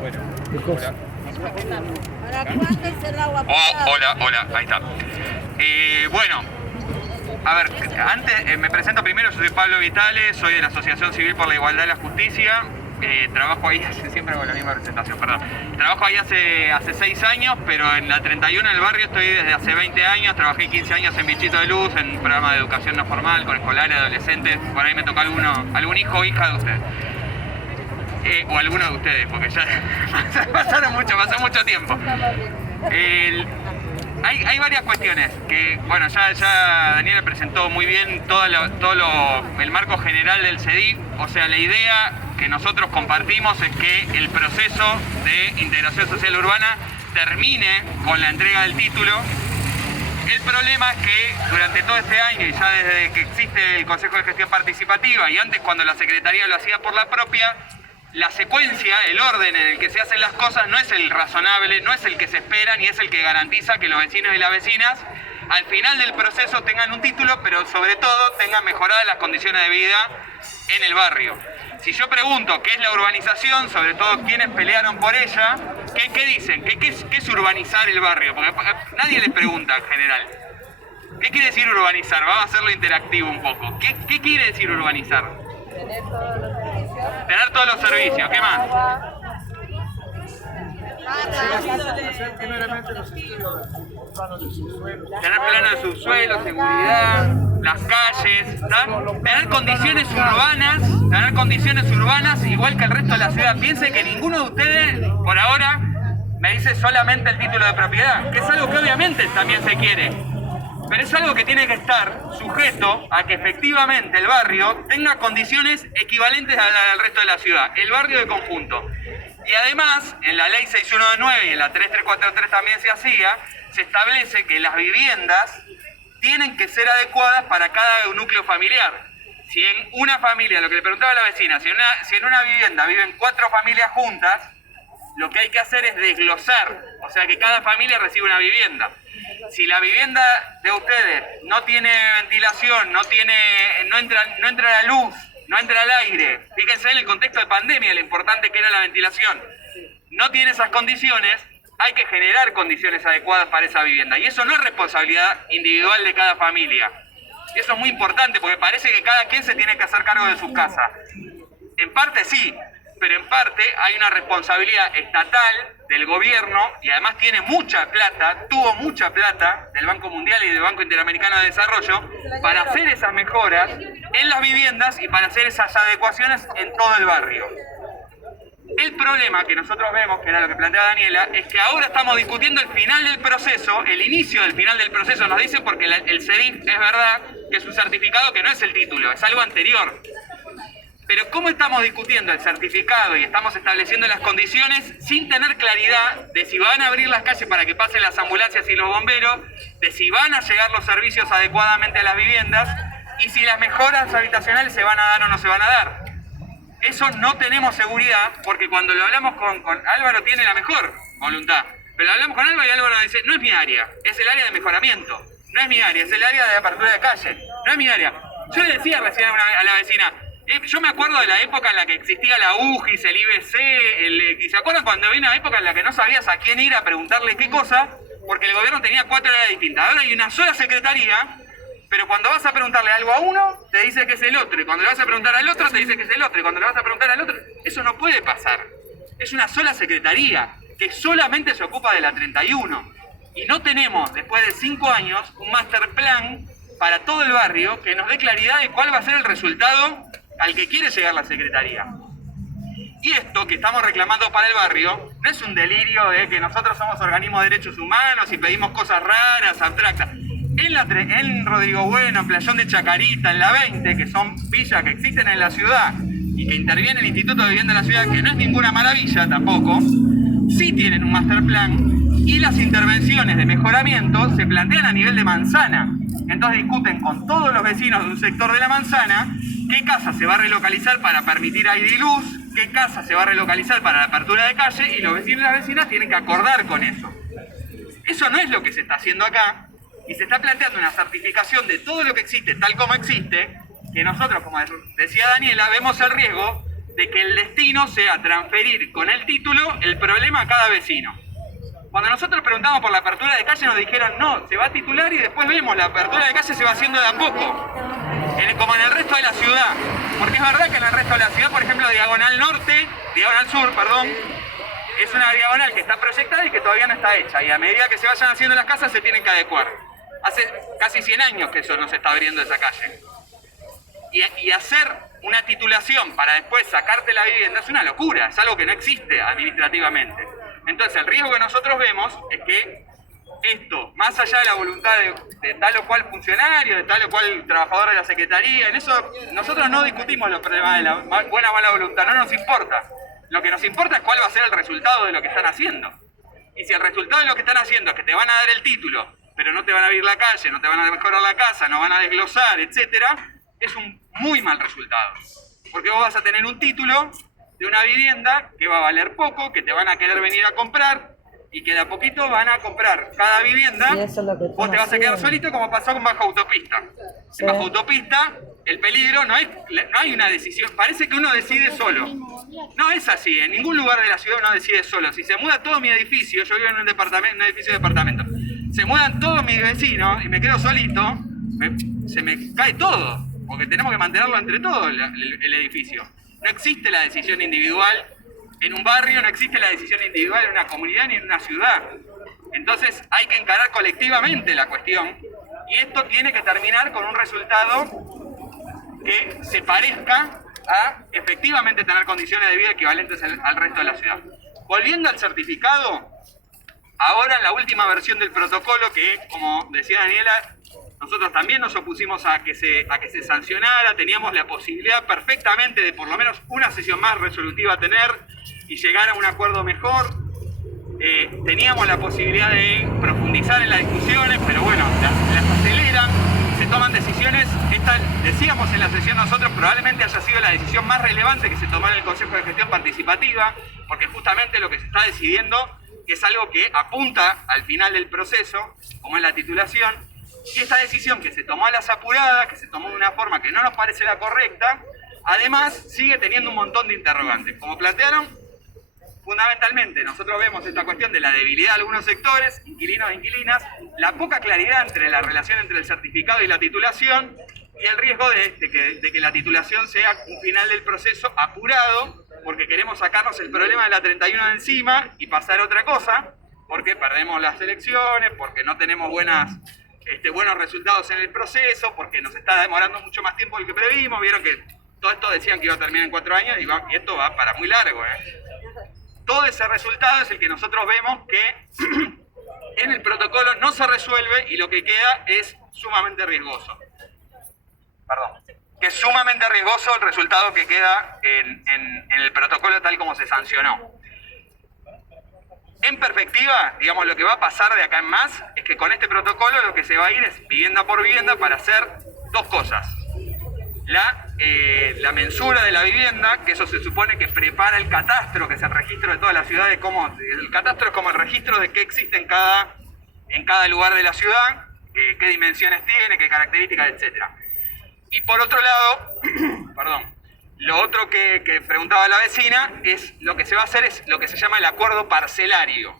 Bueno, hola. Hola, ahí está. Bueno, a ver, antes me presento primero, yo soy Pablo Vitale, soy de la Asociación Civil por la Igualdad y la Justicia. Trabajo ahí, siempre hago la misma presentación, perdón. Trabajo ahí hace 6 años, pero en la 31 en el barrio estoy desde hace 20 años. Trabajé 15 años en Bichito de Luz, en un programa de educación no formal, con escolares, adolescentes. Por ahí me toca algún hijo o hija de ustedes. O alguno de ustedes, porque ya pasó mucho tiempo. Hay varias cuestiones que, bueno, ya Daniela presentó muy bien el marco general del CEDIF. O sea, la idea que nosotros compartimos es que el proceso de integración social urbana termine con la entrega del título. El problema es que durante todo este año, y ya desde que existe el Consejo de Gestión Participativa, y antes cuando la Secretaría lo hacía por la propia, la secuencia, el orden en el que se hacen las cosas no es el razonable, no es el que se espera, ni es el que garantiza que los vecinos y las vecinas al final del proceso tengan un título, pero sobre todo tengan mejoradas las condiciones de vida en el barrio. Si yo pregunto qué es la urbanización, sobre todo quienes pelearon por ella, ¿qué dicen? ¿Qué es urbanizar el barrio? Porque nadie les pregunta en general. ¿Qué quiere decir urbanizar? Vamos a hacerlo interactivo un poco. ¿Qué quiere decir urbanizar? Tener todos los servicios. ¿Qué más? Tener plano de subsuelo, seguridad, las calles, tener condiciones urbanas igual que el resto de la ciudad. Piense que ninguno de ustedes, por ahora, me dice solamente el título de propiedad, que es algo que obviamente también se quiere. Pero es algo que tiene que estar sujeto a que efectivamente el barrio tenga condiciones equivalentes a la del resto de la ciudad, el barrio de conjunto. Y además, en la ley 6129 y en la 3343 también se hacía, se establece que las viviendas tienen que ser adecuadas para cada núcleo familiar. Si en una familia, lo que le preguntaba a la vecina, si en una vivienda viven 4 familias juntas, lo que hay que hacer es desglosar, o sea que cada familia recibe una vivienda. Si la vivienda de ustedes no tiene ventilación, no entra la luz, no entra el aire, fíjense en el contexto de pandemia lo importante que era la ventilación, no tiene esas condiciones, hay que generar condiciones adecuadas para esa vivienda. Y eso no es responsabilidad individual de cada familia. Eso es muy importante porque parece que cada quien se tiene que hacer cargo de su casa. En parte sí, pero en parte hay una responsabilidad estatal del gobierno y además tiene mucha plata, tuvo mucha plata del Banco Mundial y del Banco Interamericano de Desarrollo para hacer esas mejoras en las viviendas y para hacer esas adecuaciones en todo el barrio. El problema que nosotros vemos, que era lo que planteaba Daniela, es que ahora estamos discutiendo el final del proceso, el inicio del final del proceso, nos dicen, porque el CEDIF es verdad que es un certificado que no es el título, es algo anterior. Pero ¿cómo estamos discutiendo el certificado y estamos estableciendo las condiciones sin tener claridad de si van a abrir las calles para que pasen las ambulancias y los bomberos, de si van a llegar los servicios adecuadamente a las viviendas y si las mejoras habitacionales se van a dar o no se van a dar? Eso no tenemos seguridad porque cuando lo hablamos con Álvaro tiene la mejor voluntad. Pero lo hablamos con Álvaro y Álvaro dice, no es mi área, es el área de mejoramiento. No es mi área, es el área de apertura de calle. No es mi área. Yo le decía recién a la vecina, yo me acuerdo de la época en la que existía la UGIS, el IBC, ¿y se acuerdan cuando había una época en la que no sabías a quién ir a preguntarle qué cosa? Porque el gobierno tenía 4 áreas distintas. Ahora hay una sola secretaría, pero cuando vas a preguntarle algo a uno, te dice que es el otro, y cuando le vas a preguntar al otro, te dice que es el otro, y cuando le vas a preguntar al otro, eso no puede pasar. Es una sola secretaría, que solamente se ocupa de la 31. Y no tenemos, después de 5 años, un master plan para todo el barrio que nos dé claridad de cuál va a ser el resultado al que quiere llegar la Secretaría. Y esto que estamos reclamando para el barrio no es un delirio de que nosotros somos organismos de derechos humanos y pedimos cosas raras, abstractas. En Rodrigo Bueno, en Playón de Chacarita, en la 20, que son villas que existen en la ciudad y que interviene el Instituto de Vivienda de la Ciudad, que no es ninguna maravilla tampoco, sí tienen un master plan y las intervenciones de mejoramiento se plantean a nivel de manzana. Entonces discuten con todos los vecinos de un sector de la manzana qué casa se va a relocalizar para permitir aire y luz, qué casa se va a relocalizar para la apertura de calle, y los vecinos y las vecinas tienen que acordar con eso. Eso no es lo que se está haciendo acá, y se está planteando una certificación de todo lo que existe tal como existe, que nosotros, como decía Daniela, vemos el riesgo de que el destino sea transferir con el título el problema a cada vecino. Cuando nosotros preguntamos por la apertura de calle nos dijeron no, se va a titular y después vemos, la apertura de calle se va haciendo de a poco, como en el resto de la ciudad. Porque es verdad que en el resto de la ciudad, por ejemplo, Diagonal Sur, es una diagonal que está proyectada y que todavía no está hecha. Y a medida que se vayan haciendo las casas se tienen que adecuar. Hace casi 100 años que eso no se está abriendo esa calle. Y hacer una titulación para después sacarte la vivienda es una locura, es algo que no existe administrativamente. Entonces el riesgo que nosotros vemos es que esto, más allá de la voluntad de tal o cual funcionario, de tal o cual trabajador de la Secretaría, en eso nosotros no discutimos los problemas de la buena o mala voluntad, no nos importa. Lo que nos importa es cuál va a ser el resultado de lo que están haciendo. Y si el resultado de lo que están haciendo es que te van a dar el título, pero no te van a abrir la calle, no te van a mejorar la casa, no van a desglosar, etcétera, es un muy mal resultado. Porque vos vas a tener un título de una vivienda que va a valer poco, que te van a querer venir a comprar y que de a poquito van a comprar cada vivienda. Sí, vos te vas a quedar solito como pasó con Baja Autopista. Sí. En Baja Autopista el peligro no hay una decisión, parece que uno decide solo. No es así, en ningún lugar de la ciudad uno decide solo. Si se muda todo mi edificio, yo vivo en un edificio de departamento, se mudan todos mis vecinos y me quedo solito, se me cae todo, porque tenemos que mantenerlo entre todos el edificio. No existe la decisión individual en un barrio, no existe la decisión individual en una comunidad ni en una ciudad. Entonces hay que encarar colectivamente la cuestión y esto tiene que terminar con un resultado que se parezca a efectivamente tener condiciones de vida equivalentes al resto de la ciudad. Volviendo al certificado, ahora en la última versión del protocolo, que como decía Daniela, nosotros también nos opusimos a que se sancionara, teníamos la posibilidad perfectamente de por lo menos una sesión más resolutiva tener y llegar a un acuerdo mejor. Teníamos la posibilidad de profundizar en las discusiones, pero bueno, las aceleran, se toman decisiones. Esta, decíamos en la sesión nosotros, probablemente haya sido la decisión más relevante que se tomó en el Consejo de Gestión Participativa, porque justamente lo que se está decidiendo es algo que apunta al final del proceso, como es la titulación. Y esta decisión que se tomó a las apuradas, que se tomó de una forma que no nos parece la correcta, además sigue teniendo un montón de interrogantes. Como plantearon, fundamentalmente nosotros vemos esta cuestión de la debilidad de algunos sectores, inquilinos e inquilinas, la poca claridad entre la relación entre el certificado y la titulación, y el riesgo de que la titulación sea un final del proceso apurado, porque queremos sacarnos el problema de la 31 de encima y pasar a otra cosa, porque perdemos las elecciones, porque no tenemos buenos resultados en el proceso, porque nos está demorando mucho más tiempo del que previmos. Vieron que todo esto decían que iba a terminar en 4 años y esto va para muy largo. Todo ese resultado es el que nosotros vemos que en el protocolo no se resuelve y lo que queda es sumamente riesgoso. Que es sumamente riesgoso el resultado que queda en el protocolo tal como se sancionó. En perspectiva, digamos, lo que va a pasar de acá en más es que con este protocolo lo que se va a ir es vivienda por vivienda para hacer dos cosas. La mensura de la vivienda, que eso se supone que prepara el catastro, que es el registro de toda la ciudad, el catastro es como el registro de qué existe en cada lugar de la ciudad, qué dimensiones tiene, qué características, etc. Y por otro lado, lo otro que preguntaba la vecina es lo que se va a hacer es lo que se llama el acuerdo parcelario,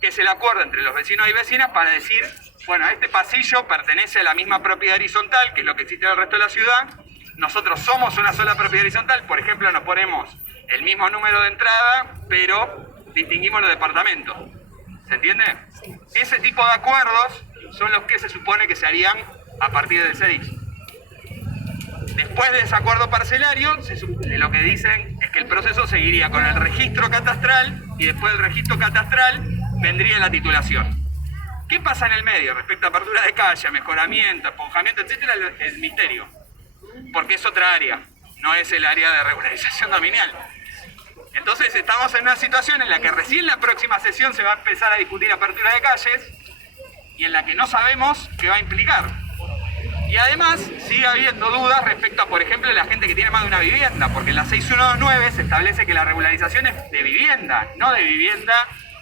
que es el acuerdo entre los vecinos y vecinas para decir, bueno, este pasillo pertenece a la misma propiedad horizontal, que es lo que existe en el resto de la ciudad. Nosotros somos una sola propiedad horizontal, por ejemplo, nos ponemos el mismo número de entrada, pero distinguimos los departamentos. ¿Se entiende? Ese tipo de acuerdos son los que se supone que se harían a partir del CEDIS. Después de ese acuerdo parcelario, lo que dicen es que el proceso seguiría con el registro catastral y después del registro catastral vendría la titulación. ¿Qué pasa en el medio respecto a apertura de calle, mejoramiento, esponjamiento, etcétera? Es misterio, porque es otra área, no es el área de regularización dominial. Entonces estamos en una situación en la que recién la próxima sesión se va a empezar a discutir apertura de calles y en la que no sabemos qué va a implicar. Y además sigue habiendo dudas respecto a, por ejemplo, la gente que tiene más de una vivienda, porque en la 6129 se establece que la regularización es de vivienda, no de vivienda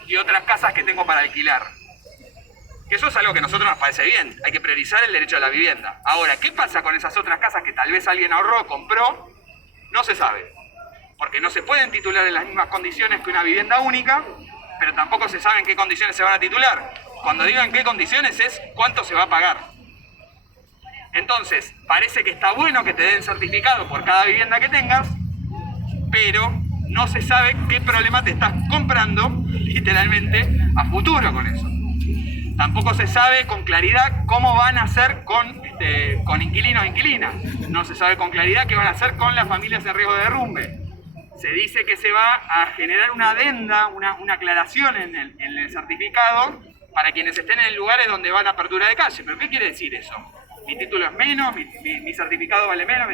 y otras casas que tengo para alquilar. Que eso es algo que a nosotros nos parece bien. Hay que priorizar el derecho a la vivienda. Ahora, ¿qué pasa con esas otras casas que tal vez alguien ahorró, compró? No se sabe. Porque no se pueden titular en las mismas condiciones que una vivienda única, pero tampoco se sabe en qué condiciones se van a titular. Cuando digo en qué condiciones es cuánto se va a pagar. Entonces, parece que está bueno que te den certificado por cada vivienda que tengas, pero no se sabe qué problema te estás comprando, literalmente, a futuro con eso. Tampoco se sabe con claridad cómo van a hacer con inquilinos e inquilinas. No se sabe con claridad qué van a hacer con las familias en riesgo de derrumbe. Se dice que se va a generar una adenda, una aclaración en el certificado para quienes estén en lugares donde van a apertura de calle. ¿Pero qué quiere decir eso? Mi título es menos, mi certificado vale menos,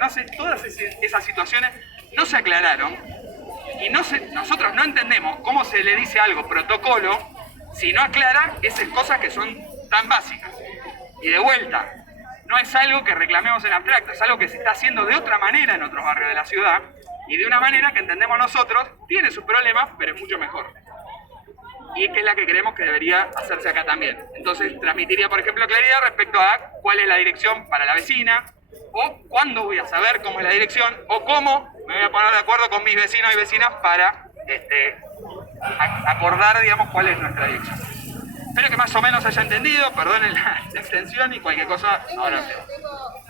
no sé, todas esas situaciones no se aclararon y nosotros no entendemos cómo se le dice algo protocolo si no aclara esas cosas que son tan básicas. Y de vuelta, no es algo que reclamemos en abstracto, es algo que se está haciendo de otra manera en otros barrios de la ciudad y de una manera que entendemos nosotros, tiene sus problemas, pero es mucho mejor. Y que es la que creemos que debería hacerse acá también. Entonces, transmitiría, por ejemplo, claridad respecto a cuál es la dirección para la vecina, o cuándo voy a saber cómo es la dirección, o cómo me voy a poner de acuerdo con mis vecinos y vecinas para acordar, digamos, cuál es nuestra dirección. Espero que más o menos haya entendido, perdonen la extensión y cualquier cosa, ahora veo.